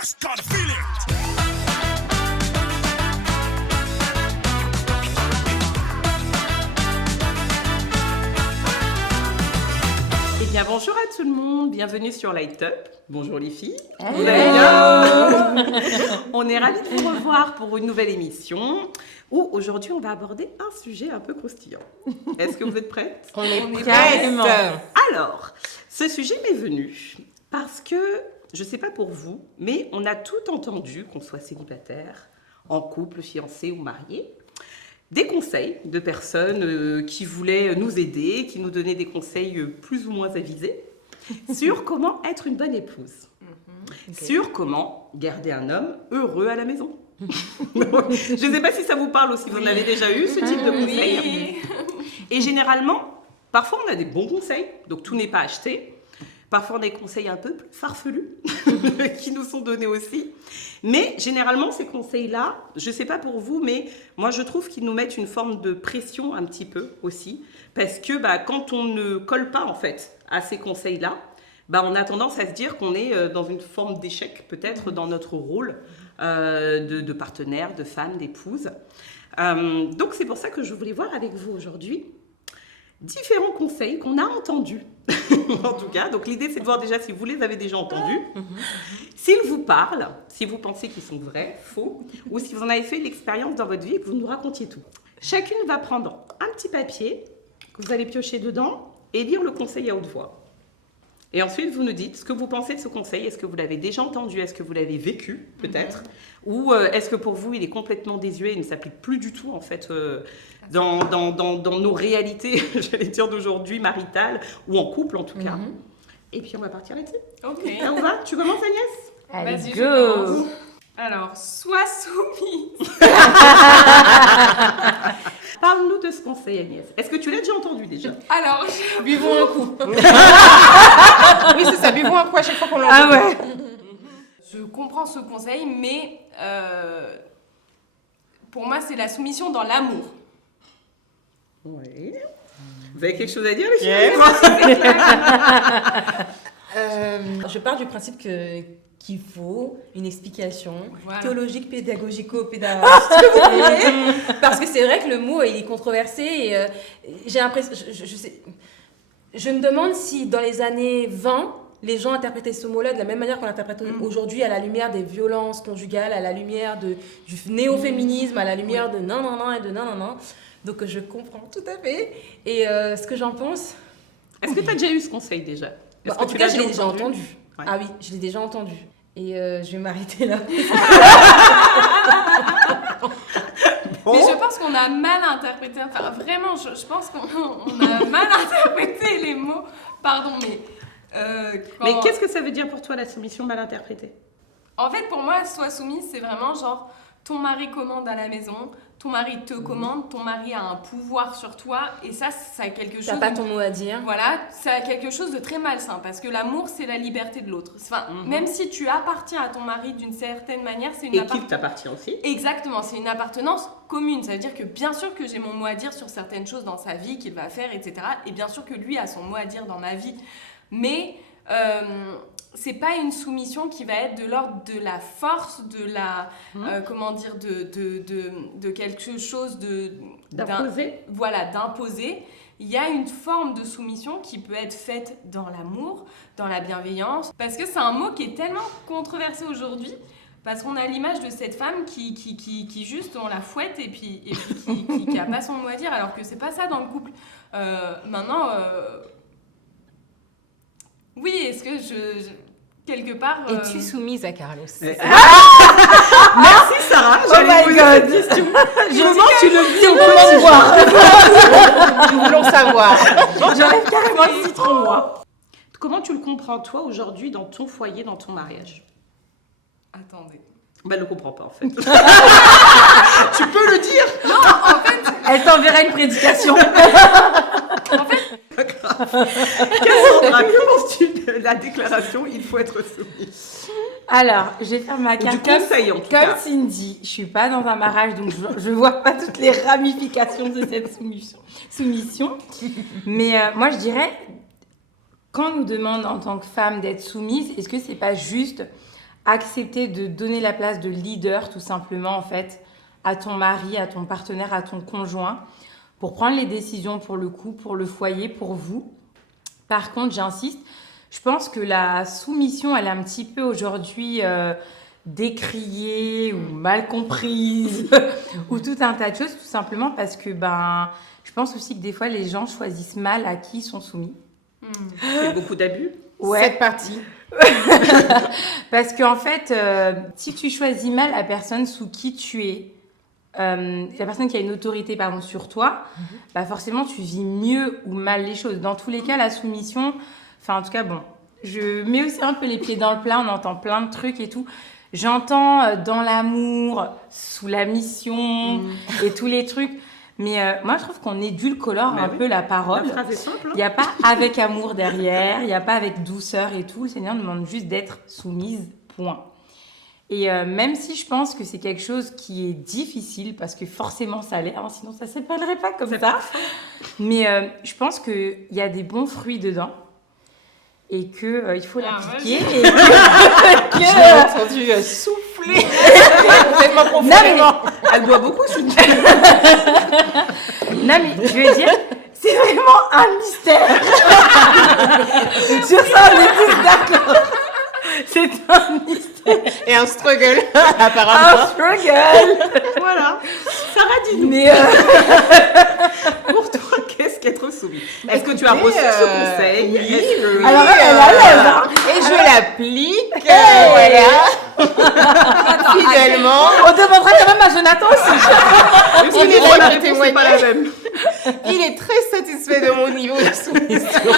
just gotta feel it. Eh bien, bonjour à tout le monde, bienvenue sur Light Up. Bonjour les filles. Hello. Vous allez bien? On est ravis de vous revoir pour une nouvelle émission où aujourd'hui on va aborder un sujet un peu croustillant. Est-ce que vous êtes prêtes? On est carrément. prêtes. Alors, ce sujet m'est venu parce que, je ne sais pas pour vous, mais on a tout entendu, qu'on soit célibataire, en couple, fiancé ou marié, des conseils de personnes qui voulaient nous aider, qui nous donnaient des conseils plus ou moins avisés sur comment être une bonne épouse, sur comment garder un homme heureux à la maison. Donc, je ne sais pas si ça vous parle ou si vous en avez déjà eu ce type de conseils. Oui. Et généralement, parfois on a des bons conseils, donc tout n'est pas acheté. Parfois on a des conseils un peu plus farfelus qui nous sont donnés aussi. Mais généralement ces conseils-là, je ne sais pas pour vous, mais moi je trouve qu'ils nous mettent une forme de pression un petit peu aussi. Parce que quand on ne colle pas en fait à ces conseils-là, on a tendance à se dire qu'on est dans une forme d'échec peut-être dans notre rôle de partenaire, de femme, d'épouse. Donc c'est pour ça que je voulais voir avec vous aujourd'hui différents conseils qu'on a entendus, en tout cas. Donc l'idée, c'est de voir déjà si vous les avez déjà entendus, s'ils vous parlent, si vous pensez qu'ils sont vrais, faux, ou si vous en avez fait l'expérience dans votre vie et que vous nous racontiez tout. Chacune va prendre un petit papier que vous allez piocher dedans et lire le conseil à haute voix. Et ensuite, vous nous dites ce que vous pensez de ce conseil. Est-ce que vous l'avez déjà entendu? Est-ce que vous l'avez vécu, peut-être? Ou est-ce que pour vous, il est complètement désuet et ne s'applique plus du tout, en fait, dans nos réalités, j'allais dire, d'aujourd'hui, maritales, ou en couple, en tout cas. Et puis, on va partir là-dessus. Ok. Là, on va? Tu commences, Agnès? Allez, Vas-y, go. je commence. Alors, sois soumise. Parle-nous de ce conseil, Agnès. Est-ce que tu l'as déjà entendu, déjà? Alors, Buvons un coup. Oui, c'est ça, buvons un coup à chaque fois qu'on l'entend. Ah ouais. je comprends ce conseil, mais pour moi, c'est la soumission dans l'amour. Oui. Vous avez quelque chose à dire, les filles? Yes. Je pars du principe qu'il faut une explication Voilà. théologique, pédagogico-pédagogique, ce que vous voulez. Parce que c'est vrai que le mot, il est controversé et j'ai l'impression, je me demande si dans les années 20, les gens interprétaient ce mot-là de la même manière qu'on l'interprète aujourd'hui, à la lumière des violences conjugales, à la lumière du néo-féminisme, à la lumière de non et de non. Donc je comprends tout à fait. Et ce que j'en pense... Est-ce que tu as déjà eu ce conseil, déjà? Est-ce que En tu tout l'as cas, je l'ai déjà entendu. Ouais. Ah oui, je l'ai déjà entendu. Et je vais m'arrêter là. Mais je pense qu'on a mal interprété, enfin vraiment, je pense qu'on a mal interprété les mots. Pardon, mais... Mais qu'est-ce que ça veut dire pour toi, la soumission mal interprétée? En fait, pour moi, sois soumise, c'est vraiment genre, ton mari commande à la maison, ton mari te commande, ton mari a un pouvoir sur toi, et ça a quelque chose... T'as pas ton mot à dire. Voilà, ça a quelque chose de très malsain, parce que l'amour, c'est la liberté de l'autre. Enfin, même si tu appartiens à ton mari d'une certaine manière, c'est une Et qui t'appartient aussi? Exactement, c'est une appartenance commune. Ça veut dire que bien sûr que j'ai mon mot à dire sur certaines choses dans sa vie qu'il va faire, etc. Et bien sûr que lui a son mot à dire dans ma vie. Mais c'est pas une soumission qui va être de l'ordre de la force, de la... comment dire, de quelque chose D'imposer. Voilà, d'imposer. Il y a une forme de soumission qui peut être faite dans l'amour, dans la bienveillance. Parce que c'est un mot qui est tellement controversé aujourd'hui. Parce qu'on a l'image de cette femme qui juste, on la fouette et puis qui a pas son mot à dire, alors que c'est pas ça dans le couple. Maintenant... Oui, est-ce que quelque part... Es-tu soumise à Carlos? Merci Sarah, j'allais poser cette question. Comment tu le vis au moment de boire? Nous voulons savoir. J'arrive carrément à citron, moi. Comment tu le comprends, toi, aujourd'hui, dans ton foyer, dans ton mariage? Attendez. Elle ne le comprend pas, en fait. Tu peux le dire? Non, en fait... Elle t'enverra une prédication. En fait... Pas grave. Cassandra, que penses-tu de la déclaration « il faut être soumis » Alors, je vais faire ma Du carte conseil, en tout comme cas. Cindy. Je suis pas dans un mariage, donc je vois pas toutes les ramifications de cette soumission. Mais moi, je dirais, quand on nous demande en tant que femme d'être soumise, est-ce que c'est pas juste accepter de donner la place de leader, tout simplement, en fait, à ton mari, à ton partenaire, à ton conjoint, pour prendre les décisions pour le couple, pour le foyer, pour vous. Par contre, j'insiste, je pense que la soumission, elle est un petit peu aujourd'hui décriée ou mal comprise ou tout un tas de choses, tout simplement parce que je pense aussi que des fois, les gens choisissent mal à qui ils sont soumis. Il y a beaucoup d'abus. Cette partie. Parce qu'en fait, si tu choisis mal la personne sous qui tu es, la personne qui a une autorité sur toi, forcément tu vis mieux ou mal les choses. Dans tous les cas, la soumission, en tout cas, je mets aussi un peu les pieds dans le plat, on entend plein de trucs et tout. J'entends dans l'amour, sous la mission et tous les trucs. Mais moi, je trouve qu'on édulcore un peu la parole. La phrase est simple. Il n'y a pas avec amour derrière, il n'y a pas avec douceur et tout. Le Seigneur nous demande juste d'être soumise, point. Et même si je pense que c'est quelque chose qui est difficile, parce que forcément ça l'est, sinon ça ne s'appellerait pas comme ça. Mais je pense qu'il y a des bons fruits dedans et qu'il faut l'appliquer. J'ai entendu souffler complètement profondément. Elle boit beaucoup, Cynthia. Non, mais je veux dire, c'est vraiment un mystère. Sur ça, on est tous d'accord. C'est un mystère. Et un struggle, apparemment. Un struggle. Voilà. Sarah, dis-nous. Mais Pour toi, qu'est-ce qu'être soumis? Est-ce que tu as reçu ce conseil? Oui. alors, elle a l'aise, hein. Et je l'applique, voilà. Fidèlement. On demandera quand même à Jonathan aussi. Parce que est pour là la pour réponse, c'est pas la même. Il est très satisfait de mon niveau de soumission.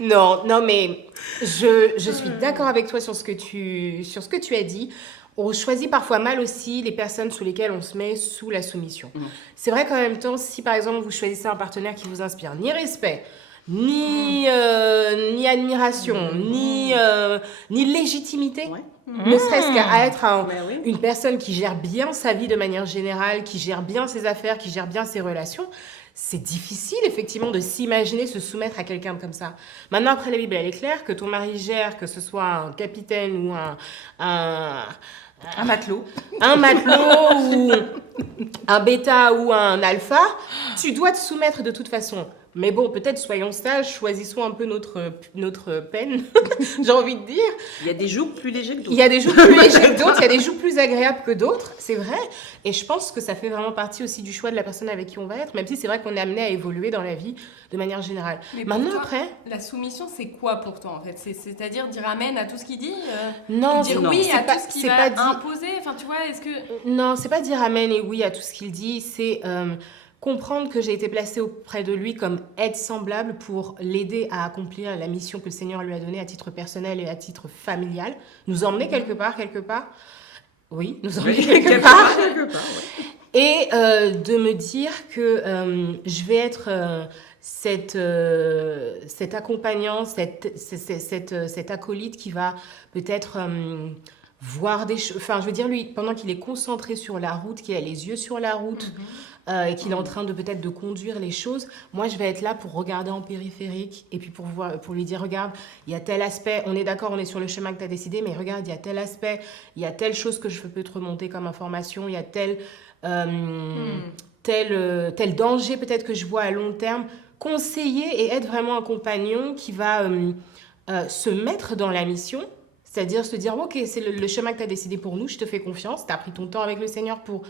Non, mais je suis d'accord avec toi sur ce que tu as dit. On choisit parfois mal aussi les personnes sous lesquelles on se met sous la soumission. C'est vrai qu'en même temps, si par exemple vous choisissez un partenaire qui vous inspire ni respect, ni admiration, ni légitimité, ne serait-ce qu'à être une personne qui gère bien sa vie de manière générale, qui gère bien ses affaires, qui gère bien ses relations, c'est difficile effectivement de s'imaginer se soumettre à quelqu'un comme ça. Maintenant, après la Bible, elle est claire, que ton mari gère, que ce soit un capitaine ou Un matelot. un matelot ou un bêta ou un alpha, tu dois te soumettre de toute façon. Mais bon, peut-être soyons sages, choisissons un peu notre peine, j'ai envie de dire. Il y a des jours plus légers que d'autres. Il y a des jours plus légers que d'autres, il y a des jours plus agréables que d'autres, c'est vrai. Et je pense que ça fait vraiment partie aussi du choix de la personne avec qui on va être, même si c'est vrai qu'on est amené à évoluer dans la vie de manière générale. Mais Maintenant, pour toi, après... la soumission, c'est quoi pour toi, en fait? C'est-à-dire dire amen à tout ce qu'il dit Non, dire non, oui c'est à pas- tout ce qu'il c'est va pas dit- imposer? Enfin, tu vois, est-ce que... Non, c'est pas dire amen et oui à tout ce qu'il dit, c'est comprendre que j'ai été placée auprès de lui comme aide semblable pour l'aider à accomplir la mission que le Seigneur lui a donnée à titre personnel et à titre familial. Nous emmener quelque part. Oui, nous emmener quelque part. Et de me dire que je vais être cet accompagnant, cet acolyte qui va peut-être voir des choses. Enfin, je veux dire, lui, pendant qu'il est concentré sur la route, qu'il a les yeux sur la route, et qu'il est en train de peut-être de conduire les choses, moi, je vais être là pour regarder en périphérique et puis pour lui dire, regarde, il y a tel aspect, on est d'accord, on est sur le chemin que tu as décidé, mais regarde, il y a tel aspect, il y a telle chose que je peux te remonter comme information, il y a tel danger peut-être que je vois à long terme. Conseiller et être vraiment un compagnon qui va se mettre dans la mission, c'est-à-dire se dire, ok, c'est le chemin que tu as décidé pour nous, je te fais confiance, tu as pris ton temps avec le Seigneur pour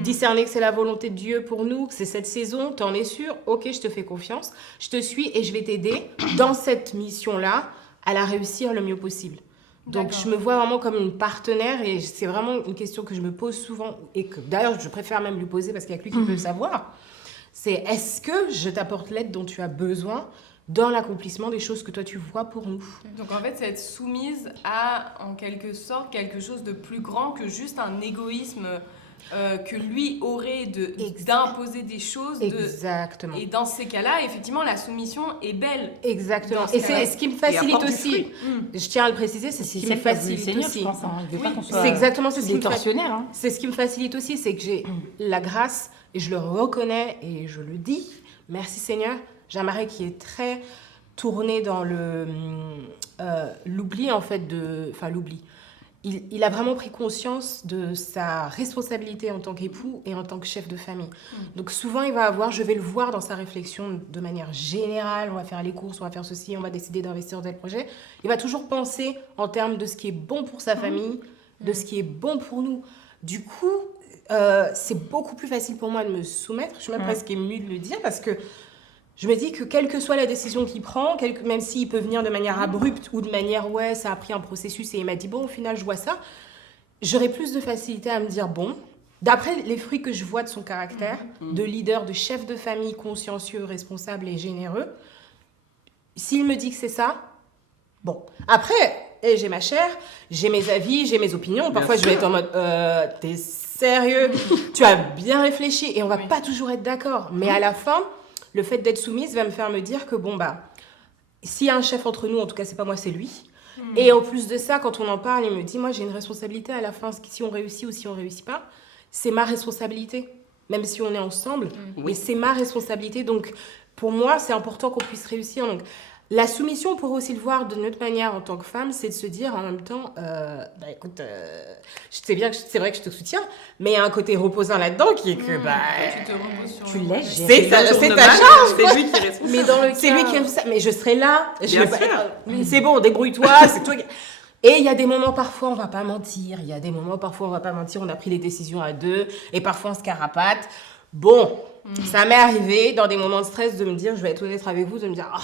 discerner que c'est la volonté de Dieu pour nous, que c'est cette saison, tu en es sûr, ok, je te fais confiance, je te suis et je vais t'aider dans cette mission-là à la réussir le mieux possible. Donc, je me vois vraiment comme une partenaire et c'est vraiment une question que je me pose souvent et que d'ailleurs, je préfère même lui poser parce qu'il n'y a que lui qui peut le savoir. C'est est-ce que je t'apporte l'aide dont tu as besoin dans l'accomplissement des choses que toi tu vois pour nous. Donc en fait, c'est être soumise à, en quelque sorte, quelque chose de plus grand que juste un égoïsme que lui aurait d'imposer des choses. Exactement. Et dans ces cas-là, effectivement, la soumission est belle. Exactement. Dans ce Et c'est cas-là. ce qui me facilite apporte du aussi. fruit. Je tiens à le préciser, c'est ce qui me facilite aussi. Je pense, hein. Il veut pas qu'on soit C'est exactement ce qui des me tortionnaires. Hein. C'est ce qui me facilite aussi, c'est que j'ai la grâce, et je le reconnais, et je le dis, merci Seigneur, j'ai un mari qui est très tourné dans l'oubli, en fait, enfin, l'oubli. Il a vraiment pris conscience de sa responsabilité en tant qu'époux et en tant que chef de famille. Donc souvent, je vais le voir dans sa réflexion de manière générale, on va faire les courses, on va faire ceci, on va décider d'investir dans tel projet. Il va toujours penser en termes de ce qui est bon pour sa famille, de ce qui est bon pour nous. Du coup, c'est beaucoup plus facile pour moi de me soumettre. Je suis même presque émue de le dire parce que je me dis que quelle que soit la décision qu'il prend, même s'il peut venir de manière abrupte ou de manière, ouais, ça a pris un processus et il m'a dit, bon, au final, je vois ça, j'aurais plus de facilité à me dire, bon, d'après les fruits que je vois de son caractère, de leader, de chef de famille consciencieux, responsable et généreux, s'il me dit que c'est ça, bon. Après, j'ai ma chair, j'ai mes avis, j'ai mes opinions. Parfois, je vais être en mode, t'es sérieux, tu as bien réfléchi et on va pas toujours être d'accord. Mais à la fin, le fait d'être soumise va me faire me dire que bon, bah, s'il y a un chef entre nous, en tout cas, c'est pas moi, c'est lui. Et en plus de ça, quand on en parle, il me dit, moi, j'ai une responsabilité à la fin, si on réussit ou si on réussit pas, c'est ma responsabilité. Même si on est ensemble, mais c'est ma responsabilité. Donc, pour moi, c'est important qu'on puisse réussir. Donc, la soumission, on pourrait aussi le voir de notre manière en tant que femme, c'est de se dire en même temps, bah écoute, je sais bien que c'est vrai que je te soutiens, mais il y a un côté reposant là-dedans qui est que Tu te reposes sur Tu le- laisses c'est ta charge. C'est lui qui est responsable. Mais dans le c'est lui qui est ça. Mais je serai là. Bien sûr. C'est bon, débrouille-toi. C'est toi. Et il y a des moments parfois on va pas mentir. Il y a des moments parfois on va pas mentir. On a pris les décisions à deux et parfois on se carapate. Bon, ça m'est arrivé dans des moments de stress de me dire, je vais être honnête avec vous, de me dire. Oh,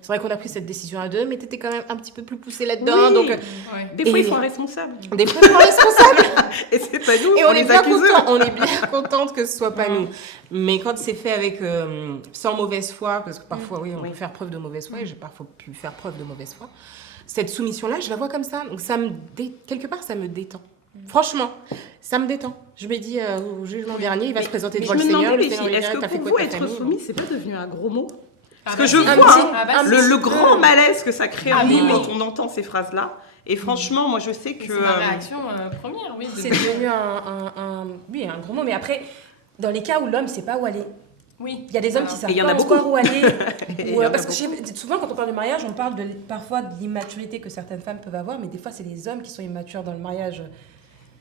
c'est vrai qu'on a pris cette décision à deux, mais t'étais quand même un petit peu plus poussée là-dedans. Oui. Donc, Ouais. Des fois, Et- ils sont responsables. des fois, on est responsable. Et c'est pas nous, Et on on est les bien accuse. content, on est bien contente que ce soit pas nous. Mais quand c'est fait avec sans mauvaise foi, parce que parfois oui, on peut faire preuve de mauvaise foi et j'ai parfois pu faire preuve de mauvaise foi. Cette soumission-là, je la vois comme ça. Donc ça quelque part, ça me détend. Franchement, ça me détend. Je me dis au jugement dernier, il va se présenter devant je le me Seigneur. demandais, Le les Seigneur filles, lui est-ce dira, t'as que fait pour quoi vous, de ta être famille? soumis, c'est pas devenu un gros mot? Parce Ah que je bah, vois ah bah, le si. grand malaise que ça crée Ah en oui, nous oui. quand on entend ces phrases-là. Et franchement, moi, je sais que... C'est ma réaction première, oui. C'est devenu un gros mot. Mais après, dans les cas où l'homme ne sait pas où aller, Oui. il y a des hommes qui savent Et il y en pas a beaucoup. encore où aller. Et il y en a Parce que souvent, quand on parle de mariage, on parle parfois de l'immaturité que certaines femmes peuvent avoir, mais des fois, c'est les hommes qui sont immatures dans le mariage.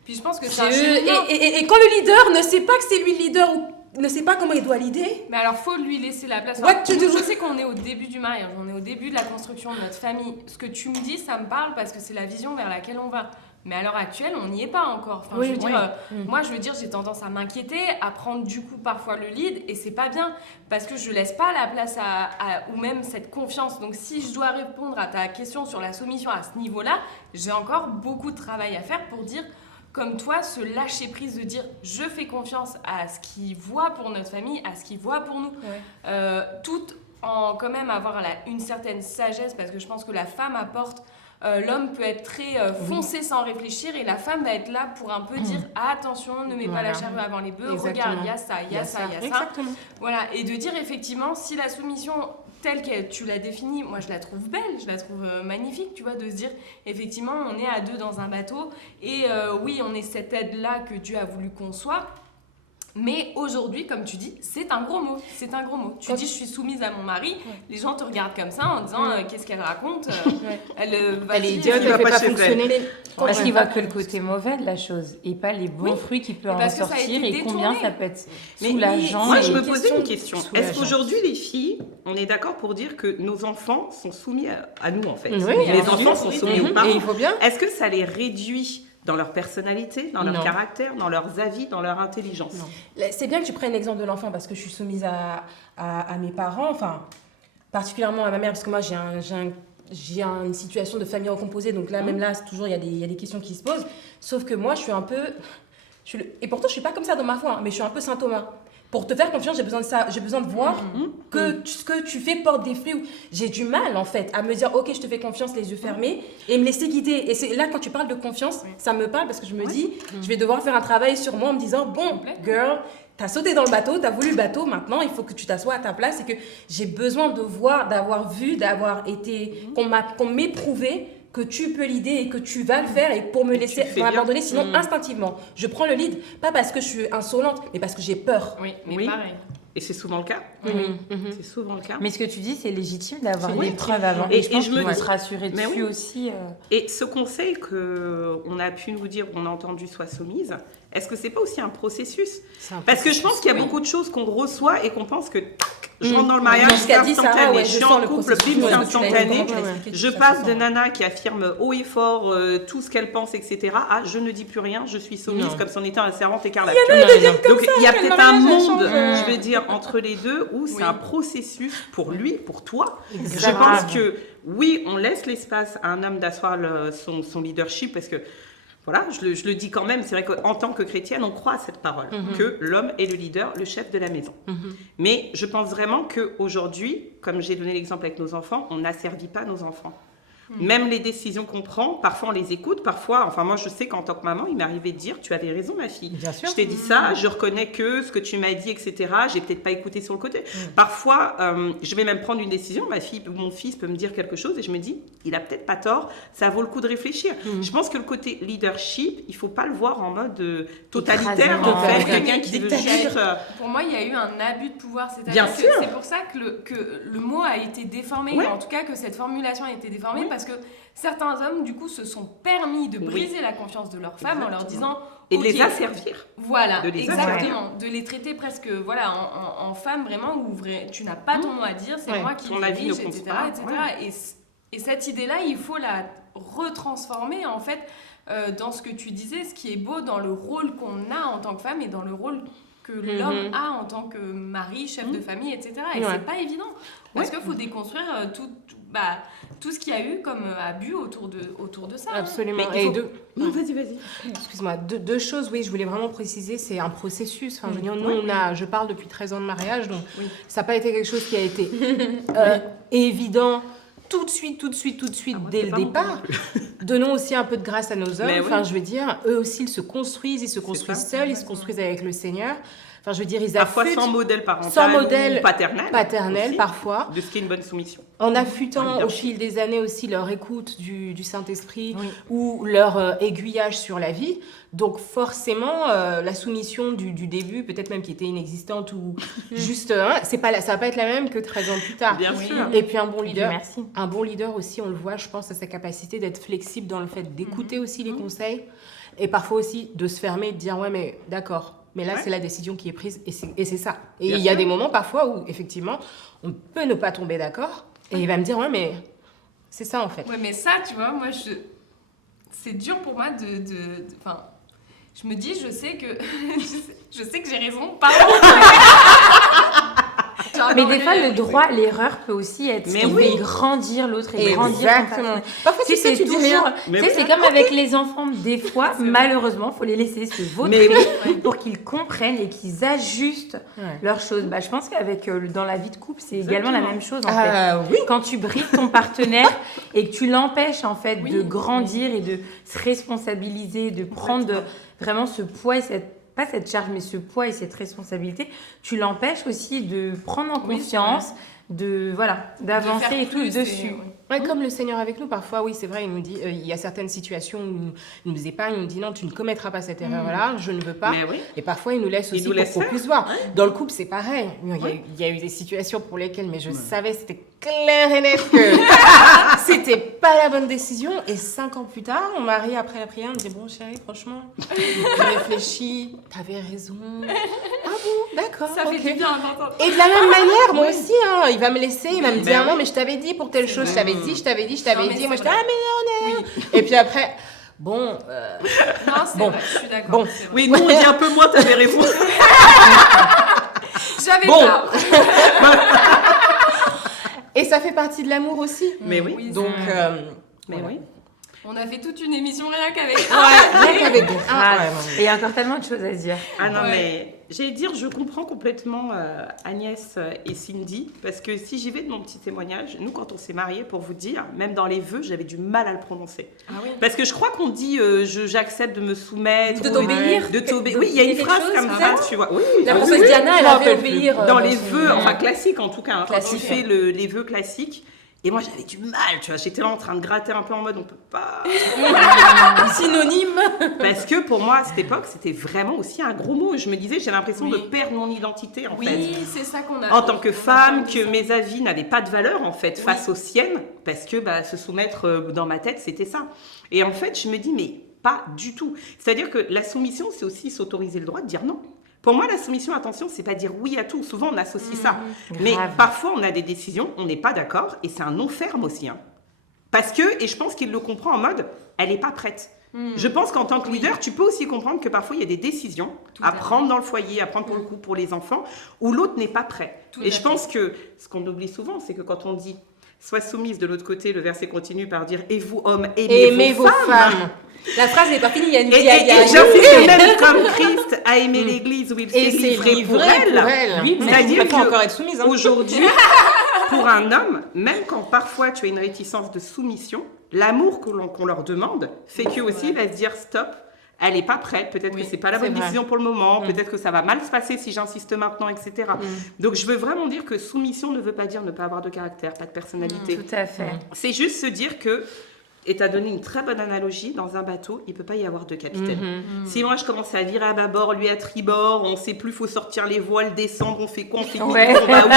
Puis je pense que c'est C'est un eux. cheminement. Et quand le leader ne sait pas que c'est lui le leader ou ne sait pas comment il doit l'idée, Mais alors, faut lui laisser la place. What to Nous, do? je sais qu'on est au début du mariage, on est au début de la construction de notre famille. Ce que tu me dis, ça me parle parce que c'est la vision vers laquelle on va. Mais à l'heure actuelle, on n'y est pas encore. Enfin, Oui, je veux dire, oui. moi, je veux dire, j'ai tendance à m'inquiéter, à prendre du coup parfois le lead, et c'est pas bien parce que je laisse pas la place ou même cette confiance. Donc, si je dois répondre à ta question sur la soumission à ce niveau-là, j'ai encore beaucoup de travail à faire pour dire, comme toi, se lâcher prise de dire je fais confiance à ce qu'il voit pour notre famille, à ce qu'il voit pour nous. Tout en quand même avoir une certaine sagesse, parce que je pense que la femme apporte, l'homme peut être très foncé sans réfléchir, et la femme va être là pour un peu dire attention, ne mets pas la charrue avant les bœufs, Exactement. regarde, il y a ça, il y a ça, il y a ça. Exactement. Voilà, et de dire effectivement, si la soumission telle que tu l'as définie, moi je la trouve belle, je la trouve magnifique, tu vois, de se dire effectivement on est à deux dans un bateau, et oui, on est cette aide-là que Dieu a voulu qu'on soit. Mais aujourd'hui, comme tu dis, c'est un gros mot. C'est un gros mot. Tu dis, je suis soumise à mon mari. Les gens te regardent comme ça en disant, qu'est-ce qu'elle raconte Elle va Elle est dire, idiote, il va elle fait pas pas chez elle. fonctionner. Parce qu'il voit que le côté mauvais de la chose et pas les bons Oui. fruits qui peuvent Et en parce que ça a sortir été et combien détourné. ça peut être Mais soulageant. moi, je et- me posais une question. soulageant. Est-ce qu'aujourd'hui, les filles, on est d'accord pour dire que nos enfants sont soumis à nous, en fait? Oui, Les bien enfants sûr. sont soumis aux Et parents. il faut bien. Est-ce que ça les réduit dans leur personnalité, dans leur Non. caractère, dans leurs avis, dans leur intelligence? Non. c'est bien que tu prennes l'exemple de l'enfant parce que je suis soumise à mes parents, enfin, particulièrement à ma mère, parce que moi j'ai une situation de famille recomposée, donc là, même là, c'est toujours, il y a des questions qui se posent. Sauf que moi, je suis un peu. Et pourtant, je suis pas comme ça dans ma foi, hein, mais je suis un peu Saint Thomas. Pour te faire confiance, j'ai besoin de ça. J'ai besoin de voir que ce que tu fais porte des fruits. J'ai du mal, en fait, à me dire, ok, je te fais confiance, les yeux fermés, et me laisser guider. Et c'est là, quand tu parles de confiance, ça me parle parce que je me dis, je vais devoir faire un travail sur moi en me disant, bon, Complètement. girl, t'as sauté dans le bateau, t'as voulu le bateau, maintenant, il faut que tu t'assoies à ta place et que j'ai besoin de voir, d'avoir vu, d'avoir été, qu'on m'ait prouvé que tu peux l'idée et que tu vas le faire et pour me laisser fais bien. m'abandonner, sinon instinctivement. Je prends le lead, pas parce que je suis insolente, mais parce que j'ai peur. Oui, mais Oui. pareil. Et c'est souvent le cas. Mhm. C'est souvent le cas. Mais ce que tu dis, c'est légitime d'avoir C'est des légitime. preuves avant. Et Et je pense je qu'il me faut dis- se rassurer Mais dessus oui. aussi. Et ce conseil qu'on a pu nous dire, on a entendu, sois soumise, est-ce que c'est pas aussi un processus? Parce que je pense qu'il y a beaucoup de choses qu'on reçoit et qu'on pense que tac, je rentre dans le mariage, Ce c'est qu'a dit Sarah, instantané. ouais, Je je suis sens en le couple, processus. bim, c'est Ouais, instantané. tu l'as expliqué, Je ça passe se de sent. nana qui affirme haut et fort tout ce qu'elle pense, etc. à je ne dis plus rien, je suis soumise Non. comme si on était un servante écarlate. Non. Donc il y a quel peut-être un mariage, ça monde, change. je veux dire, entre les deux où c'est Oui. un processus pour lui, pour toi. Je Exactement. pense que oui, on laisse l'espace à un homme d'asseoir son leadership parce que voilà, je le dis quand même, c'est vrai qu'en tant que chrétienne, on croit à cette parole, que l'homme est le leader, le chef de la maison. Mais je pense vraiment qu'aujourd'hui, comme j'ai donné l'exemple avec nos enfants, on n'asservit pas nos enfants. Même les décisions qu'on prend, parfois on les écoute, parfois, enfin moi je sais qu'en tant que maman, il m'est arrivé de dire, tu avais raison ma fille. Bien sûr. Je t'ai dit ça, je reconnais que ce que tu m'as dit, etc., j'ai peut-être pas écouté sur le côté. Parfois, je vais même prendre une décision, ma fille ou mon fils peut me dire quelque chose et je me dis, il a peut-être pas tort, ça vaut le coup de réfléchir. Je pense que le côté leadership, il faut pas le voir en mode totalitaire, Écrasant. en fait, Ouais. quelqu'un qui veut juste... Pour moi, il y a eu un abus de pouvoir. Bien C'est-à-dire que sûr. c'est pour ça que le mot a été déformé, Ouais. et en tout cas que cette formulation a été déformée, Oui. parce que certains hommes, du coup, se sont permis de Oui. briser la confiance de leurs femmes en leur disant... Et de les Ok, asservir. Voilà, De les exactement. De les traiter presque voilà, en femmes vraiment où tu n'as pas ton mot à dire, c'est Ouais. moi qui Ton avis ne dirige, compte etc. pas, etc. ouais. Et cette idée-là, il faut la retransformer en fait dans ce que tu disais, ce qui est beau dans le rôle qu'on a en tant que femme et dans le rôle que l'homme a en tant que mari, chef de famille, etc. Et Ouais. c'est pas évident. Parce qu'il faut déconstruire tout ce qu'il y a eu comme abus autour de ça. hein. Absolument. Mais il Et faut- deux, Non, vas-y. excuse-moi, deux choses, oui, je voulais vraiment préciser, c'est un processus. Enfin, je veux dire, nous, je parle depuis 13 ans de mariage, donc ça n'a pas été quelque chose qui a été évident tout de suite, moi, dès c'est le pas mon départ. Donnons aussi un peu de grâce à nos hommes. Mais oui. Enfin, je veux dire, eux aussi, ils se construisent ça. seuls, ils se construisent avec le Seigneur. Enfin, je veux dire, ils Parfois affûtent, sans modèle parental sans modèle ou paternel aussi, parfois. de ce qu'est une bonne soumission. En affûtant au leadership. fil des années aussi leur écoute du Saint-Esprit Oui. ou leur aiguillage sur la vie. Donc forcément, la soumission du début, peut-être même qui était inexistante ou juste... ça va pas être la même que 13 ans plus tard. Bien Oui. sûr. Et puis un bon leader. Merci. Un bon leader aussi, on le voit, je pense, à sa capacité d'être flexible dans le fait d'écouter aussi les conseils et parfois aussi de se fermer et de dire « ouais, mais d'accord, mais là, Ouais. c'est la décision qui est prise et c'est ça. » Et Bien il y a sûr. des moments parfois où, effectivement, on peut ne pas tomber d'accord et il va me dire « ouais, mais c'est ça en fait. Ouais, mais ça, tu vois, moi, c'est dur pour moi enfin, je me dis, je sais que je sais que j'ai raison, pardon. Mais des fois, le droit à l'erreur peut aussi être ce Mais qui oui. fait grandir l'autre et grandir ton Exactement. partenaire. Parfois, Tu sais, tu dis rien. Mais Tu sais, oui. c'est comme avec les enfants, des fois, malheureusement, il faut les laisser se vautrer pour qu'ils comprennent et qu'ils ajustent Ouais. leurs choses. Bah, je pense qu'avec dans la vie de couple, c'est également la Exactement. même chose en fait. Oui. Quand tu brides ton partenaire et que tu l'empêches en fait Oui. de grandir et de se responsabiliser, de prendre vraiment ce poids et pas cette charge, mais ce poids et cette responsabilité, tu l'empêches aussi de prendre en Oui, confiance, d'avancer faire et tout plus, dessus. Ouais, comme le Seigneur avec nous, parfois, oui, c'est vrai, il nous dit, il y a certaines situations où il nous épargne, il nous dit non, tu ne commettras pas cette erreur-là, je ne veux pas. Mais oui. Et parfois, il nous laisse Il aussi nous laisse pour qu'on faire. puisse voir. Dans le couple, c'est pareil. Il y a eu des situations pour lesquelles, mais je savais, c'était clair et net que c'était pas la bonne décision. Et 5 ans plus tard, mon mari, après la prière, me dit bon, chérie, franchement, j'ai réfléchi, t'avais raison. Ah bon, d'accord, Ça fait ok. du bien d'entendre. Et de la même manière, moi aussi, hein, il va me laisser, il va me Ben dire oui. non, mais je t'avais dit pour telle chose, je t'avais dit, je t'avais dit. Non, mais Moi, c'est je dis vrai. ah, mais non, non. Et puis après, bon, Non, c'est Bon. vrai, je suis d'accord. Bon. c'est vrai. Oui, nous on dit un peu moins, t'avais raison. J'avais Bon. tort. et ça fait partie de l'amour aussi. Mais oui. Oui, Donc, Mais voilà. oui. On a fait toute une émission rien qu'avec Rien qu'avec des Ah, ouais, et il y a encore tellement de choses à se dire. Ah non, Ouais. mais j'allais dire, je comprends complètement Agnès et Cindy, parce que si j'y vais de mon petit témoignage, nous, quand on s'est mariés, pour vous dire, même dans les vœux, j'avais du mal à le prononcer. Ah oui. Parce que je crois qu'on dit j'accepte de me soumettre. De ou t'obéir. De t'obéir. Oui, il y a une Quelque phrase chose comme comme ça, ça tu vois. Oui, La oui, princesse oui. Diana, je elle m'en avait rappelle plus. obéir. Dans les son- vœux, enfin classiques en tout cas, hein, quand tu Classique. fais les vœux classiques. Et moi, j'avais du mal, tu vois. J'étais là en train de gratter un peu en mode, on peut pas. Synonyme. Parce que pour moi, à cette époque, c'était vraiment aussi un gros mot. Je me disais, j'ai l'impression de perdre mon identité, en fait. Oui, c'est ça qu'on a. En tant que femme, que mes avis n'avaient pas de valeur, en fait, face aux siennes. Parce que se soumettre dans ma tête, c'était ça. Et en fait, je me dis, mais pas du tout. C'est-à-dire que la soumission, c'est aussi s'autoriser le droit de dire non. Pour moi, la soumission, attention, c'est pas dire oui à tout. Souvent, on associe ça. Mais parfois, on a des décisions, on n'est pas d'accord, et c'est un non ferme aussi. Hein. Parce que, et je pense qu'il le comprend en mode, elle n'est pas prête. Je pense qu'en tant que leader, tu peux aussi comprendre que parfois, il y a des décisions à prendre dans le foyer, à prendre pour le coup pour les enfants, où l'autre n'est pas prêt. Et je pense que ce qu'on oublie souvent, c'est que quand on dit sois soumise, de l'autre côté, le verset continue par dire et vous, hommes, aimez vos femmes. La phrase n'est pas finie, il y a une Et j'insiste, même comme Christ a aimé l'Église où il s'est livré pour elle. Oui, C'est-à-dire faut encore être soumise. Hein. qu'aujourd'hui, pour un homme, même quand parfois tu as une réticence de soumission, l'amour qu'on leur demande fait qu'eux aussi va se dire stop, elle n'est pas prête, peut-être que c'est pas la bonne décision pour le moment, peut-être que ça va mal se passer si j'insiste maintenant, etc. Donc je veux vraiment dire que soumission ne veut pas dire ne pas avoir de caractère, pas de personnalité. Tout à fait. C'est juste se dire que, et tu as donné une très bonne analogie, dans un bateau, il ne peut pas y avoir deux capitaines. Si moi je commençais à virer à bâbord, lui à tribord, on ne sait plus, il faut sortir les voiles, descendre, on fait quoi, on fait quoi, on va où.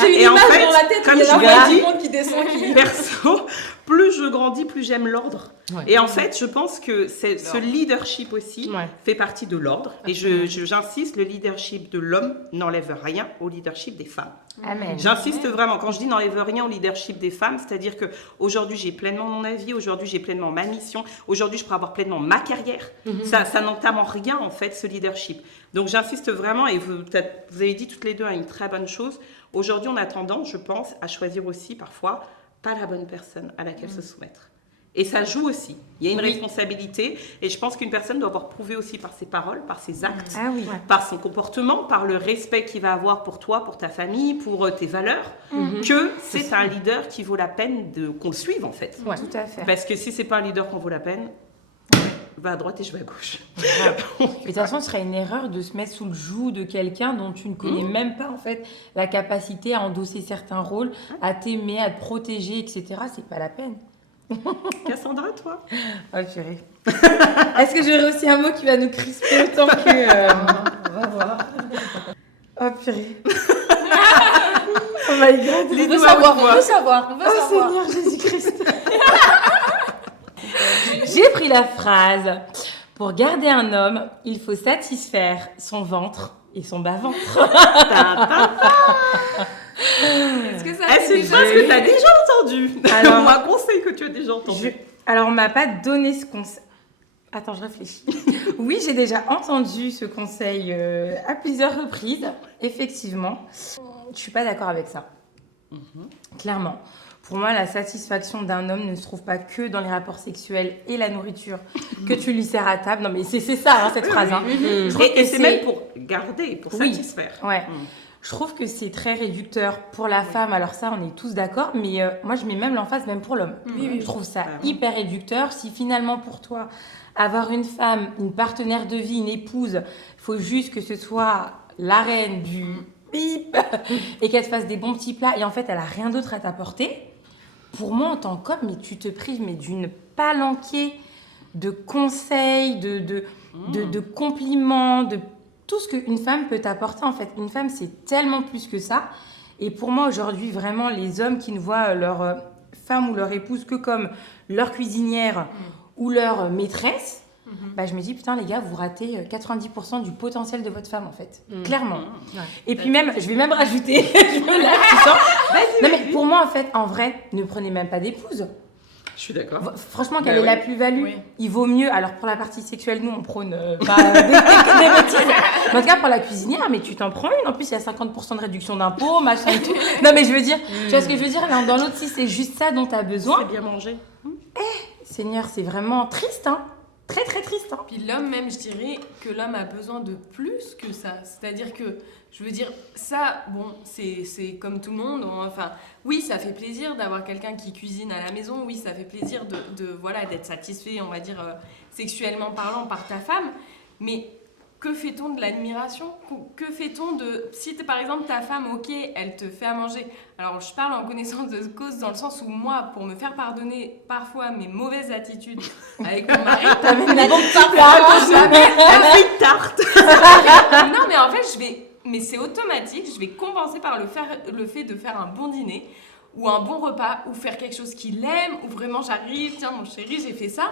J'ai une Et en image fait, dans la tête, comme il y a je la l'ai dit, monde qui descend. perso, plus je grandis, plus j'aime l'ordre. Et en fait, je pense que ce leadership aussi fait partie de l'ordre. Et j'insiste, le leadership de l'homme n'enlève rien au leadership des femmes. Amen. J'insiste vraiment. Quand je dis n'enlève rien au leadership des femmes, c'est-à-dire que aujourd'hui j'ai pleinement mon avis, aujourd'hui j'ai pleinement ma mission, aujourd'hui je pourrais avoir pleinement ma carrière. Ça n'entame en rien en fait ce leadership. Donc j'insiste vraiment, et vous avez dit toutes les deux une très bonne chose. Aujourd'hui on a tendance, je pense, à choisir aussi parfois pas la bonne personne à laquelle se soumettre. Et ça joue aussi. Il y a une responsabilité. Et je pense qu'une personne doit avoir prouvé aussi par ses paroles, par ses actes, par son comportement, par le respect qu'il va avoir pour toi, pour ta famille, pour tes valeurs, que c'est un leader qui vaut la peine qu'on le suive en fait. Tout à fait. Parce que si c'est pas un leader qu'on vaut la peine, va à droite et je vais à gauche. Et de toute façon, ce serait une erreur de se mettre sous le joug de quelqu'un dont tu ne connais même pas en fait la capacité à endosser certains rôles, à t'aimer, à te protéger, etc. C'est pas la peine. Cassandra, toi? Oh purée. Est-ce que j'aurai aussi un mot qui va nous crisper autant que... On va voir. Oh purée. Oh my God. On veut savoir. Oh Seigneur Jésus-Christ. J'ai pris la phrase. Pour garder un homme, il faut satisfaire son ventre et son bas-ventre. Est-ce que ça C'est une phrase que tu as déjà entendue. Alors, ou un conseil que tu as déjà entendu. Alors, on m'a pas donné ce conseil. Attends, je réfléchis. Oui, j'ai déjà entendu ce conseil à plusieurs reprises, effectivement. Je suis pas d'accord avec ça. Clairement. Pour moi, la satisfaction d'un homme ne se trouve pas que dans les rapports sexuels et la nourriture que tu lui sers à table. Non, mais c'est ça, cette phrase. Hein. Et c'est même pour garder, pour satisfaire. Ouais. Je trouve que c'est très réducteur pour la femme. Alors ça, on est tous d'accord. Mais moi, je mets même l'emphase même pour l'homme. Je trouve ça hyper réducteur. Si finalement, pour toi, avoir une femme, une partenaire de vie, une épouse, il faut juste que ce soit la reine du bip et qu'elle te fasse des bons petits plats et en fait, elle a rien d'autre à t'apporter. Pour moi, en tant qu'homme, mais tu te prives d'une palanquée de conseils, de compliments, de tout ce qu'une femme peut t'apporter. En fait, une femme, c'est tellement plus que ça. Et pour moi, aujourd'hui, vraiment, les hommes qui ne voient leur femme ou leur épouse que comme leur cuisinière ou leur maîtresse, je me dis, putain, les gars, vous ratez 90% du potentiel de votre femme, en fait. Clairement. Et puis même, je vais même rajouter, non, mais pour moi, en fait, en vrai, ne prenez même pas d'épouse. Je suis d'accord. Franchement, quelle est la plus-value? Il vaut mieux, alors pour la partie sexuelle, nous, on prône pas des bêtises. Mais en tout cas, pour la cuisinière, mais tu t'en prends une. En plus, il y a 50% de réduction d'impôts, machin et tout. Non, mais je veux dire, tu vois ce que je veux dire? L'un dans l'autre, si c'est juste ça dont tu as besoin. C'est bien manger. Seigneur, c'est vraiment triste, hein. Très, très triste. Hein. Puis l'homme, même, je dirais que l'homme a besoin de plus que ça. C'est-à-dire que, je veux dire, ça, bon, c'est comme tout le monde. Enfin, oui, ça fait plaisir d'avoir quelqu'un qui cuisine à la maison. Oui, ça fait plaisir voilà, d'être satisfait, on va dire, sexuellement parlant par ta femme. Mais que fait-on de l'admiration? Que fait-on de... Si par exemple ta femme, ok, elle te fait à manger. Alors je parle en connaissance de cause dans le sens où moi, pour me faire pardonner parfois mes mauvaises attitudes avec mon mari, T'amènes des bons Elle fait une tarte. non mais en fait mais c'est automatique, je vais compenser par le fait de faire un bon dîner ou un bon repas ou faire quelque chose qu'il aime ou vraiment j'arrive, tiens mon chéri, j'ai fait ça,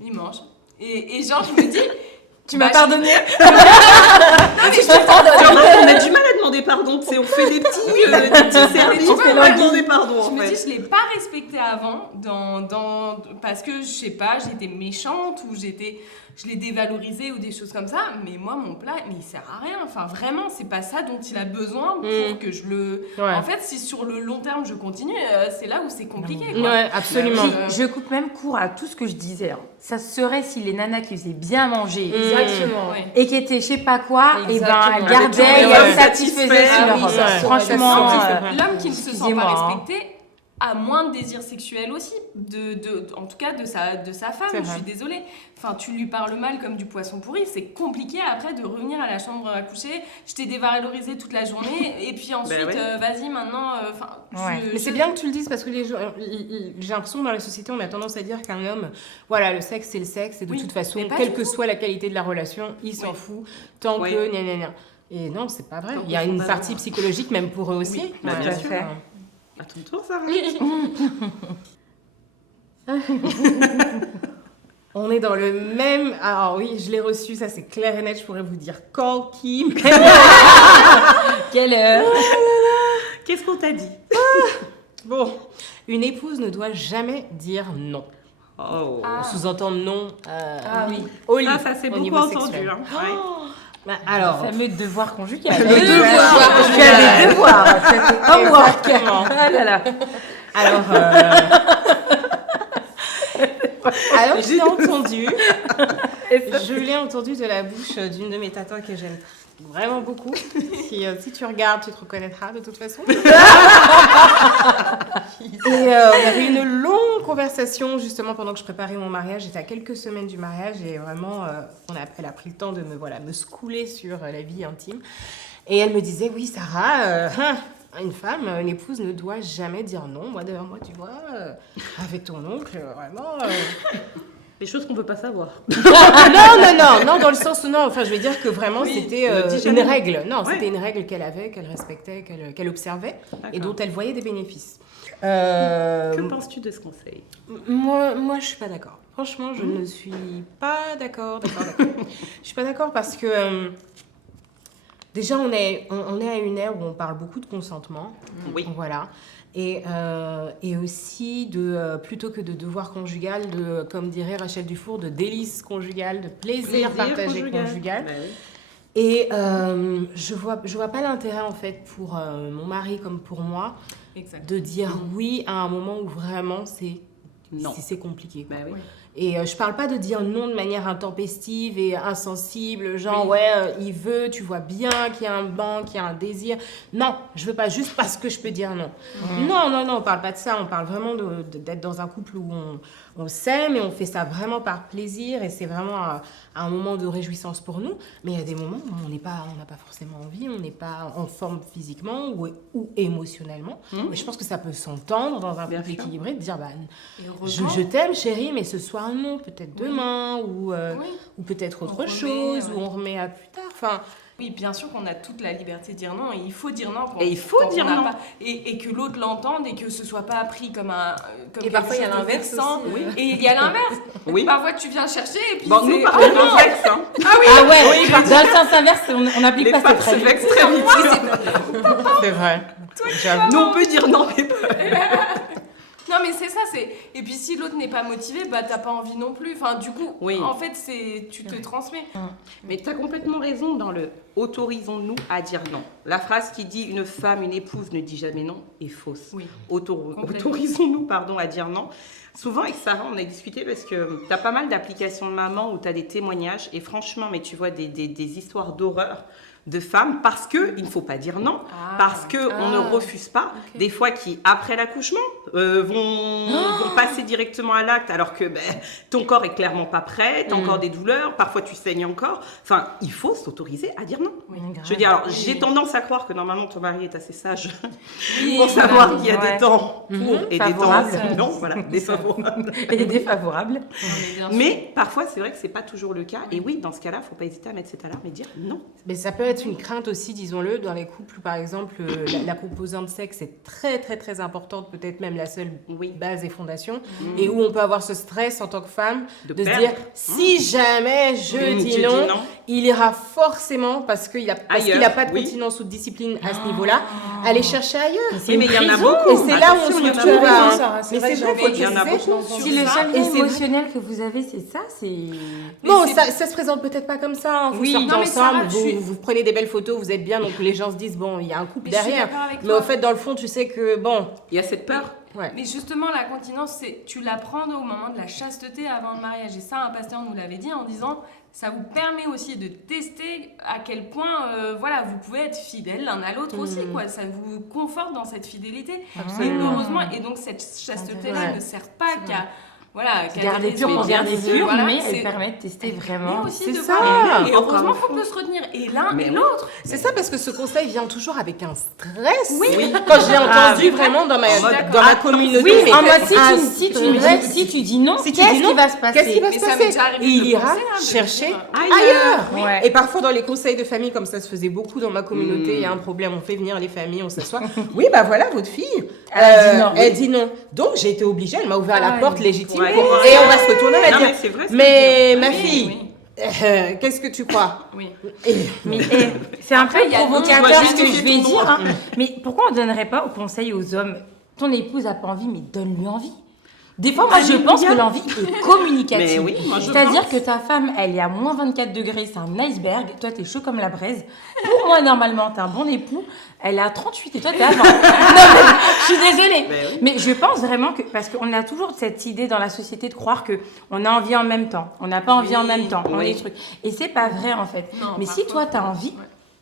il mange. Et genre je me dis... Tu m'as pardonné. On a du mal à demander pardon, tu sais, on fait des petits services, on fait demander pardon Je en me fait. dis, je l'ai pas respecté avant, parce que je sais pas, j'étais méchante ou je l'ai dévalorisé ou des choses comme ça. Mais moi, mon plat, mais il sert à rien. Enfin, vraiment, c'est pas ça dont il a besoin pour que je le. Ouais. En fait, si sur le long terme je continue, c'est là où c'est compliqué. Quoi. Ouais, absolument. Je coupe même court à tout ce que je disais. Ça serait si les nanas qui faisaient bien manger Exactement. Ouais. et qui étaient je sais pas quoi, et ben Exactement. elles gardaient et Ouais, elles ouais. satisfaisaient sur Ah leur oui, robe. ça, ouais. Franchement, Ça, L'homme qui ne se sent excusez-moi, pas hein. respecté a moins de désir sexuel aussi, en tout cas de sa femme, C'est je vrai. suis désolée. Enfin, tu lui parles mal comme du poisson pourri, c'est compliqué après de revenir à la chambre à coucher, je t'ai dévalorisé toute la journée, et puis ensuite, ouais. vas-y maintenant, Ouais. Mais c'est bien que tu le dises parce que les gens, j'ai l'impression que dans la société, on a tendance à dire qu'un homme, voilà, le sexe, c'est le sexe, et de Oui, toute façon, mais pas quelle du que tout. soit la qualité de la relation, il s'en Oui. fout, tant Oui. que, gna gna gna. Et non, c'est pas vrai. Tant Il y a qu'ils une sont pas partie loin. psychologique, même pour eux aussi. Oui, bah, Ouais, bien tout à sûr. fait. À ton tour, Sarah. On est dans le même. Alors oui, je l'ai reçu, ça c'est clair et net, je pourrais vous dire quand, qui. quelle heure. Qu'est-ce qu'on t'a dit? Bon, une épouse ne doit jamais dire non. Oh. On sous-entend non oui. au lit. Ça c'est au beaucoup niveau entendu. sexuel. Hein. Ouais. Bah, alors, Le fameux devoir conjugal. Le devoir Tu conjugal. as des devoirs. Exactement. Ah là là. Alors, alors je l'ai entendu. Je l'ai entendu de la bouche d'une de mes tatas que j'aime vraiment beaucoup. Si tu regardes, tu te reconnaîtras de toute façon. Et on avait une longue conversation justement pendant que je préparais mon mariage. J'étais à quelques semaines du mariage et vraiment, elle a pris le temps de me scouler sur la vie intime. Et elle me disait, oui Sarah, une femme, une épouse ne doit jamais dire non. Moi, d'ailleurs, tu vois, avec ton oncle, vraiment... Les choses qu'on peut pas savoir. Non, dans le sens où non, enfin je veux dire que vraiment Oui, c'était ne dis une jamais non. règle. Non, Ouais. c'était une règle qu'elle avait, qu'elle respectait, qu'elle observait et D'accord. dont elle voyait des bénéfices. Que penses-tu de ce conseil? Moi, je suis pas d'accord. Franchement, je ne suis pas d'accord. Je suis pas d'accord parce que déjà on est à une ère où on parle beaucoup de consentement. Oui. Voilà. Et aussi plutôt que de devoir conjugal, comme dirait Rachel Dufour, de délice conjugal, de plaisir partagé conjugal. Bah oui. Et je vois pas l'intérêt en fait pour mon mari comme pour moi Exact. de dire oui à un moment où vraiment Non. c'est compliqué. Bah oui. Et je parle pas de dire non de manière intempestive et insensible, genre il veut, tu vois bien qu'il y a un banc, qu'il y a un désir. Non, je veux pas juste parce que je peux dire non. Non, on parle pas de ça, on parle vraiment d'être dans un couple où on s'aime et on fait ça vraiment par plaisir et c'est vraiment un moment de réjouissance pour nous. Mais il y a des moments où on n'a pas forcément envie, on n'est pas en forme physiquement ou émotionnellement. Et je pense que ça peut s'entendre dans un Bien couple sûr. équilibré de dire Et heureusement, je t'aime chérie, mais ce soir non, peut-être demain ou oui. peut-être autre On remet, chose ouais. ou on remet à plus tard. Enfin, Oui, bien sûr qu'on a toute la liberté de dire non, et il faut dire non. Et il faut dire on n'a non. pas- et que l'autre l'entende et que ce soit pas pris comme comme Et parfois, il y a quelque chose de l'inverse vexant. aussi. Oui. Et il y a l'inverse. Oui. Parfois, tu viens chercher et puis Bon, c'est... nous, par contre, non. on vexe, hein. Ah ouais, dans le sens inverse, on n'applique Les pas femmes cette se règle. vexent très vite. c'est vrai. J'avoue. Nous, on peut dire non, mais pas. Non, mais c'est ça, c'est... Et puis si l'autre n'est pas motivé, bah t'as pas envie non plus. Enfin, du coup, Oui. en fait, tu te transmets. Mais tu as complètement raison dans le autorisons-nous à dire non. La phrase qui dit une femme, une épouse ne dit jamais non est fausse. Oui. Complètement. Autorisons-nous à dire non. Souvent avec Sarah, on a discuté parce que tu as pas mal d'applications de maman où tu as des témoignages et franchement, mais tu vois des histoires d'horreur de femmes parce qu'il ne faut pas dire non, parce qu'on ne refuse pas. Des fois qui, après l'accouchement, vont passer directement à l'acte alors que ton corps est clairement pas prêt, tu as encore des douleurs, parfois tu saignes encore. Enfin, il faut s'autoriser à dire non. Je veux dire, alors j'ai tendance à croire que normalement ton mari est assez sage pour savoir qu'il y a des temps pour et des temps non, voilà, défavorables. Et des défavorables. Mais parfois, c'est vrai que c'est pas toujours le cas. Et oui, dans ce cas-là, faut pas hésiter à mettre cette alarme et dire non. Mais ça peut être une crainte aussi, disons-le, dans les couples où, par exemple, la composante sexe est très, très, très importante, peut-être même la seule base et fondation, et où on peut avoir ce stress en tant que femme de se dire, si jamais je dis non, il ira forcément, parce qu'il n'a pas de continence ou de discipline à ce niveau-là, aller chercher ailleurs. Mais il y en a beaucoup. Et c'est là où on se retrouve à... Mais c'est vrai, il y en a beaucoup. Si le seul lien émotionnel que vous avez, c'est ça, c'est... Bon, ça se présente peut-être pas comme ça. Hein. Vous sortez non, mais ensemble, Sarah, vous prenez des belles photos, vous êtes bien, donc les gens se disent, bon, il y a un couple derrière. Mais au fait, dans le fond, tu sais que, bon... Il y a cette peur. Ouais. Mais justement, la continence, tu l'apprends au moment de la chasteté avant le mariage. Et ça, un pasteur nous l'avait dit en disant, ça vous permet aussi de tester à quel point voilà, vous pouvez être fidèles l'un à l'autre aussi. Quoi. Ça vous conforte dans cette fidélité. Et heureusement, et donc cette chasteté-là ne sert pas qu'à... Voilà, garder pur pour garder pur, mais elle permet de tester vraiment. C'est ça. Et heureusement qu'on peut se retenir, et l'un et l'autre. C'est ça, parce que ce conseil vient toujours avec un stress. Oui. Quand je l'ai entendu vraiment dans ma communauté. Oui, mais en mode, si tu dis non, qu'est-ce qui va se passer? Qu'est-ce qui va se passer? Et il ira chercher ailleurs. Et parfois, dans les conseils de famille, comme ça se faisait beaucoup dans ma communauté, il y a un problème, on fait venir les familles, on s'assoit. Oui, bah voilà, votre fille, elle dit non. Donc, j'ai été obligée, elle m'a ouvert la porte légitime. Et on va se retourner, on va dire, mais ma fille, qu'est-ce que tu crois? C'est un peu provocateur ce que je vais dire, hein. Mais pourquoi on ne donnerait pas au conseil aux hommes? Ton épouse n'a pas envie, mais donne-lui envie. Des fois, moi, je pense que l'envie est communicative. C'est-à-dire que ta femme, elle est à moins 24 degrés, c'est un iceberg. Toi, t'es chaud comme la braise. Pour moi, normalement, t'es un bon époux. Elle est à 38 et toi, t'es à 20. Non, mais, je suis désolée. Mais je pense vraiment que... Parce qu'on a toujours cette idée dans la société de croire qu'on a envie en même temps. On n'a pas envie en même temps. On est trucs. Et c'est pas vrai, en fait. Non, mais si toi, t'as envie...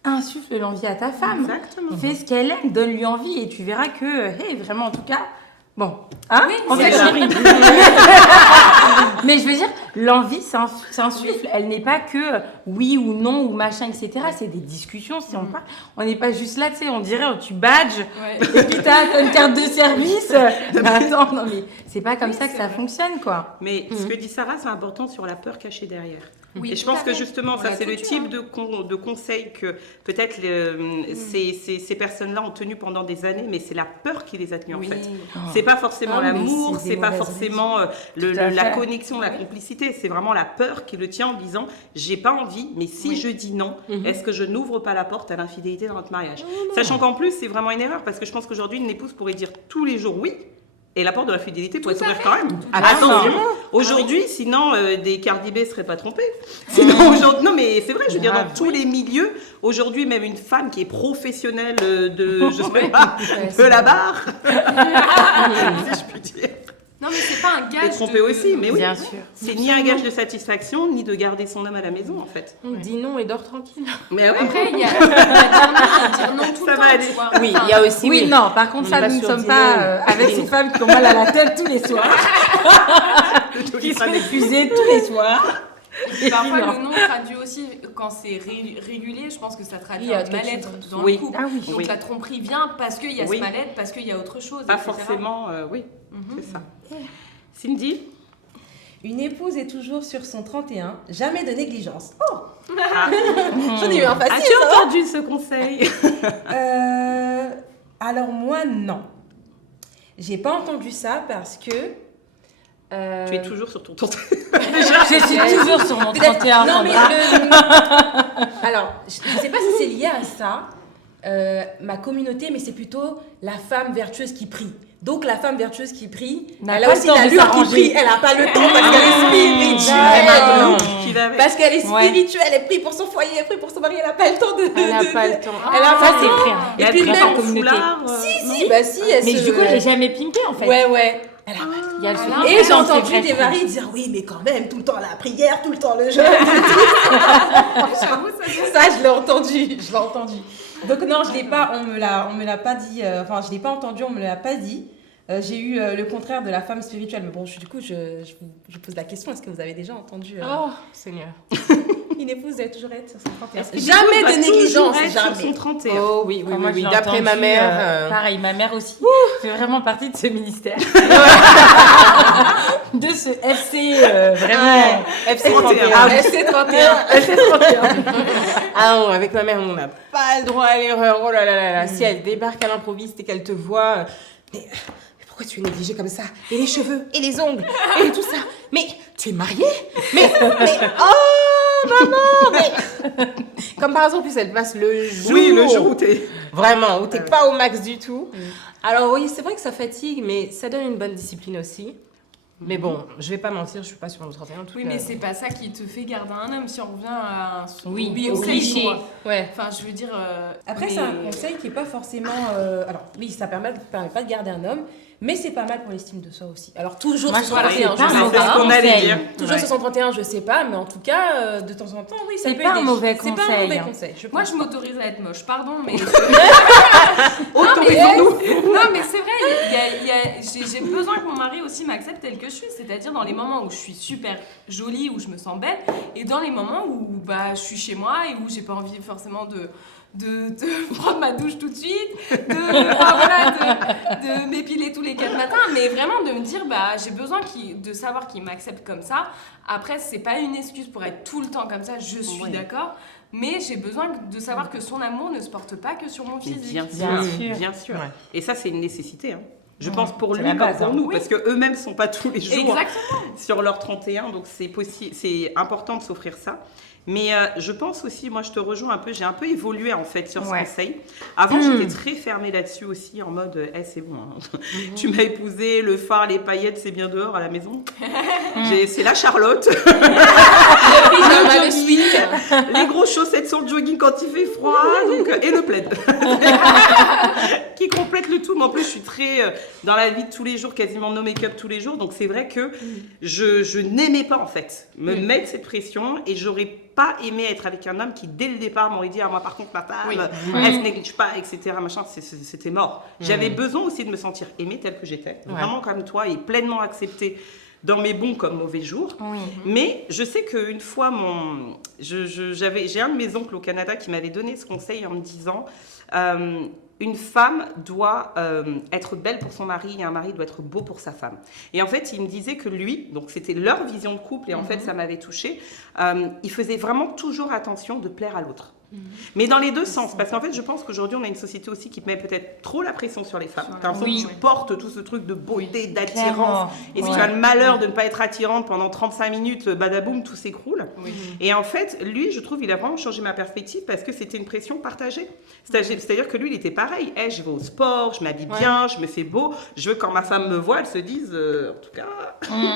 Insuffle l'envie à ta femme. Exactement. Fais ce qu'elle aime, donne-lui envie et tu verras que, vraiment, en tout cas... Bon, hein? On fait chérie. Mais je veux dire, l'envie, c'est un souffle. Elle n'est pas que oui ou non ou machin, etc. C'est des discussions. Si on n'est pas juste là, tu sais, on dirait, tu badges et puis t'as une carte de service. Attends, non mais c'est pas comme ça que ça fonctionne, quoi. Mais ce que dit Sarah, c'est important sur la peur cachée derrière. Et je pense que justement, ça c'est le type de conseil que peut-être ces personnes-là ont tenu pendant des années, mais c'est la peur qui les a tenus en fait. C'est pas forcément l'amour, c'est pas forcément la connexion, la complicité, c'est vraiment la peur qui le tient en disant j'ai pas envie, mais si je dis non, est-ce que je n'ouvre pas la porte à l'infidélité dans notre mariage? Sachant qu'en plus, c'est vraiment une erreur parce que je pense qu'aujourd'hui, une épouse pourrait dire tous les jours oui. Et la porte de la fidélité pourrait s'ouvrir quand même. Attention. Aujourd'hui, sinon, des Cardi B ne seraient pas trompés. Sinon, aujourd'hui, non, mais c'est vrai, je veux dire, dans tous les milieux, aujourd'hui, même une femme qui est professionnelle de, je sais pas, de la barre, si je puis dire. Non, mais c'est pas un gage. Trompé aussi, mais oui. Bien sûr. C'est ni un gage de satisfaction, ni de garder son homme à la maison, en fait. On dit non et dort tranquille. Mais oui. Après, il y a dire non tout le temps. Aller. Tu vois. Oui, il y a aussi. Oui, non, par contre, ça, nous ne sommes pas avec ces femmes qui ont mal à la tête tous les soirs. Qui sont épuisées tous les soirs. Et parfois, le non traduit aussi, quand c'est régulé, je pense que ça traduit un mal-être dans le couple. Donc la tromperie vient parce qu'il y a ce mal-être, parce qu'il y a autre chose. Pas etc. forcément, oui, c'est ça. Cindy? Une épouse est toujours sur son 31, jamais de négligence. Oh J'en ai eu un facile. As-tu entendu ce conseil? Alors moi, non. J'ai pas entendu ça parce que... Tu es toujours sur ton 31. Je suis toujours sur mon 31. Non, mais alors, je sais pas si c'est lié à ça, ma communauté, mais c'est plutôt la femme vertueuse qui prie. Donc la femme vertueuse qui prie, elle a aussi l'allure qui prie, elle n'a pas le temps parce qu'elle est spirituelle. Parce qu'elle est spirituelle, elle prie pour son foyer, elle prie pour son mari, elle n'a pas le temps de... Elle n'a pas le temps. Ça c'est clair. Et puis même en communauté. Si. Mais du coup, j'ai jamais pinké en fait. Ouais. Il y a le sourire. Et j'ai dans entendu ses vrais des trous. maris dire oui, mais quand même, tout le temps la prière, tout le temps le jeûne. J'avoue, ça Ça, je l'ai entendu. Donc non, je l'ai pas, on me l'a pas dit. Enfin, je l'ai pas entendu, on me l'a pas dit. J'ai eu le contraire de la femme spirituelle. Mais bon, du coup, je pose la question, est-ce que vous avez déjà entendu Oh, Seigneur. une épouse doit toujours être sur son 31? Est-ce que Jamais du coup, de elle va négligence, toujours être sur jamais. son 31. Oh oui, oui, Enfin, moi, oui, je l'ai d'après ma entendu, mère. Pareil, ma mère aussi fait vraiment partie de ce ministère. De ce FC, vraiment. FC 31. 31. FC 31. FC 31. Ah non, avec ma mère, on n'a pas le droit à l'erreur. Oh là là là là. Si elle débarque à l'improviste et qu'elle te voit, mais pourquoi tu es négligée comme ça? Et les cheveux, et les ongles, et tout ça. Mais tu es mariée? Mais oh maman, mais comme par hasard, en plus elle passe le jour. Oui, le jour où t'es... Vraiment, où t'es pas au max du tout. Alors oui, c'est vrai que ça fatigue, mais ça donne une bonne discipline aussi. Mais bon, je vais pas mentir, je suis pas sur mon 31 en tout Oui, cas. mais c'est pas ça qui te fait garder un homme si on revient à Oui, au au conseil, cliché. quoi. Ouais. Enfin, je veux dire. Après, mais- c'est un conseil qui est pas forcément. Alors, oui, ça permet pas de garder un homme, mais c'est pas mal pour l'estime de soi aussi. Alors, toujours Moi, sur je trouve que 31, c'est pas je un sais mauvais pas. qu'on allait conseil. dire. Toujours Ouais. 631, je sais pas, mais en tout cas, de temps en temps, oui, ça C'est peut pas un aider. mauvais C'est pas un conseil, mauvais hein. conseil. Moi, pense je pas. m'autorise à être moche, pardon, mais. Autorisons-nous. Non, mais c'est vrai, j'ai besoin que mon mari aussi m'accepte tel que je suis. C'est-à-dire dans les moments où je suis super jolie, où je me sens belle, et dans les moments où bah, je suis chez moi et où j'ai pas envie forcément de prendre ma douche tout de suite, de m'épiler tous les 4 matins, mais vraiment de me dire, bah, j'ai besoin de savoir qu'il m'accepte comme ça. Après, c'est pas une excuse pour être tout le temps comme ça, je suis Ouais. d'accord, mais j'ai besoin de savoir que son amour ne se porte pas que sur mon Mais physique. bien Bien sûr, sûr. bien sûr. Ouais. Et ça, c'est une nécessité. Hein. Je Ouais, pense pour c'est lui la comme base, pour hein. nous, Oui. parce qu'eux-mêmes ne sont pas tous les jours Exactement. sur leur 31, donc c'est important de s'offrir ça. Mais je pense aussi, moi je te rejoins un peu, j'ai un peu évolué en fait sur ce Ouais. conseil. Avant j'étais très fermée là-dessus aussi, en mode, c'est bon, hein. Tu m'as épousé, le phare, les paillettes, c'est bien dehors à la maison. C'est la Charlotte. Pyjama de suite. Les grosses chaussettes sur le jogging quand il fait froid, donc, et le plaid. Qui complète le tout. Mais en plus, je suis très dans la vie de tous les jours, quasiment no make-up tous les jours. Donc c'est vrai que je n'aimais pas en fait me mettre cette pression et j'aurais pas aimé être avec un homme qui dès le départ m'aurait dit moi par contre ma femme elle se néglige pas, etc. machin. C'était mort. J'avais besoin aussi de me sentir aimée telle que j'étais, vraiment comme toi et pleinement acceptée dans mes bons comme mauvais jours. Oui. Mais je sais qu'une fois, j'ai un de mes oncles au Canada qui m'avait donné ce conseil en me disant une femme doit être belle pour son mari et un mari doit être beau pour sa femme. Et en fait, il me disait que lui, donc c'était leur vision de couple et en fait, ça m'avait touchée, il faisait vraiment toujours attention de plaire à l'autre. Mais dans les deux sens, parce qu'en fait, je pense qu'aujourd'hui, on a une société aussi qui met peut-être trop la pression sur les femmes. T'as l'impression Oui. que tu portes tout ce truc de beauté, d'attirance. Clairement. Et si Ouais. tu as le malheur de ne pas être attirante pendant 35 minutes, badaboum, tout s'écroule. Et en fait, lui, je trouve, il a vraiment changé ma perspective parce que c'était une pression partagée. C'est-à-dire que lui, il était pareil. Hey, je vais au sport, je m'habille bien, je me fais beau. Je veux quand ma femme me voit, elle se dise, en tout cas,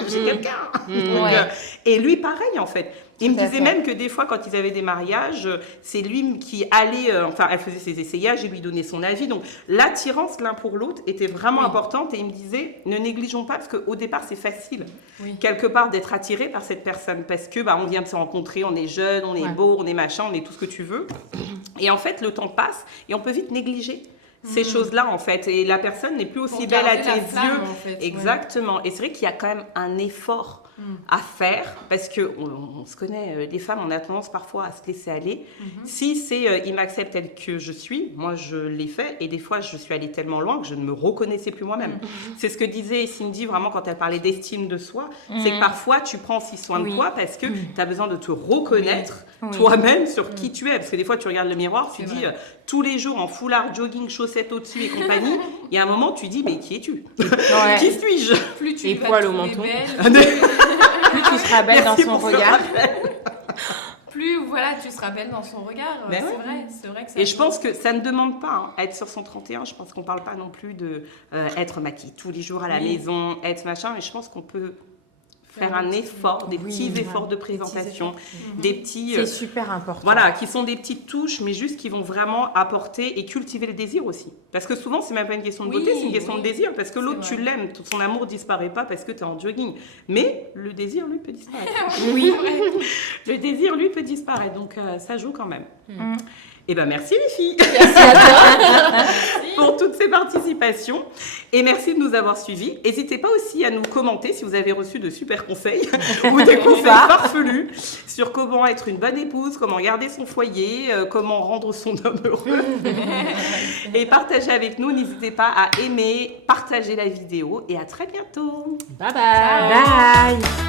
j'ai quelqu'un. Donc, Ouais. et lui, pareil, en fait. Il me Tout à disait fait. même que des fois, quand ils avaient des mariages, c'est lui qui allait, enfin, elle faisait ses essayages et lui donnait son avis. Donc, l'attirance l'un pour l'autre était vraiment importante. Et il me disait, ne négligeons pas, parce qu'au départ, c'est facile, quelque part, d'être attiré par cette personne. Parce que, on vient de se rencontrer, on est jeune, on est beau, on est machin, on est tout ce que tu veux. Et en fait, le temps passe et on peut vite négliger ces choses-là, en fait. Et la personne n'est plus aussi belle à garder tes la flamme, yeux. en fait, ouais. Exactement. Et c'est vrai qu'il y a quand même un effort à faire parce que on se connaît, les femmes, on a tendance parfois à se laisser aller. Si c'est il m'accepte tel que je suis, moi je l'ai fait et des fois je suis allée tellement loin que je ne me reconnaissais plus moi-même. C'est ce que disait Cindy vraiment quand elle parlait d'estime de soi, c'est que parfois tu prends aussi soin de Oui. toi parce que tu as besoin de te reconnaître Oui. toi-même sur qui tu es, parce que des fois tu regardes le miroir, tu C'est dis vrai. tous les jours en foulard, jogging, chaussettes au-dessus et compagnie, il y a un moment tu dis mais qui es-tu? Ouais. Qui suis-je? Plus tu Et vas poil te au trouver menton. belle, Plus tu seras belle Merci dans son pour ce regard. plus voilà, tu seras belle dans son regard. Ben C'est vrai que ça Et je pense que ça ne demande pas être sur son 31. Je pense qu'on parle pas non plus de être maquillée tous les jours à la maison, être machin. Mais je pense qu'on peut faire un effort, des petits efforts de présentation, des petits... C'est super important. Voilà, qui sont des petites touches, mais juste qui vont vraiment apporter et cultiver le désir aussi. Parce que souvent, c'est même pas une question de beauté, c'est une question de désir. Parce que l'autre, tu l'aimes, son amour disparaît pas parce que tu es en jogging. Mais le désir, lui, peut disparaître. Oui. Le désir, lui, peut disparaître. Donc, ça joue quand même. Eh ben merci les filles pour toutes ces participations et merci de nous avoir suivis. N'hésitez pas aussi à nous commenter si vous avez reçu de super conseils ou des conseils farfelus sur comment être une bonne épouse, comment garder son foyer, comment rendre son homme heureux. Et partagez avec nous, n'hésitez pas à aimer, partager la vidéo et à très bientôt. Bye bye. Bye.